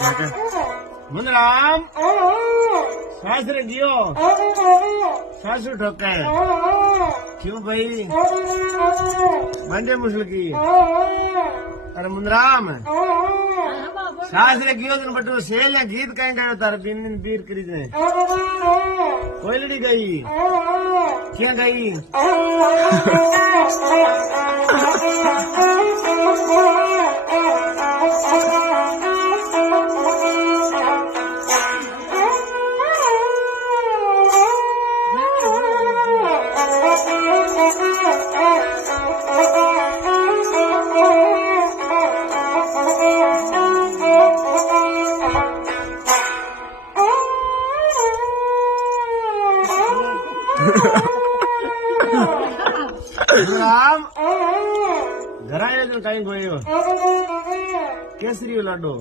मुनराम सासरे गियो सासू ठोके क्यों भाई मंडे मुश्किल की अरे मुनराम सासरे गियो तुम बटू सेल या गीत कहीं गयो तार दिन दिन बीर करी ने कोई लड़ी गई क्या गई राम घरा कहीं गयो केसरी लाडो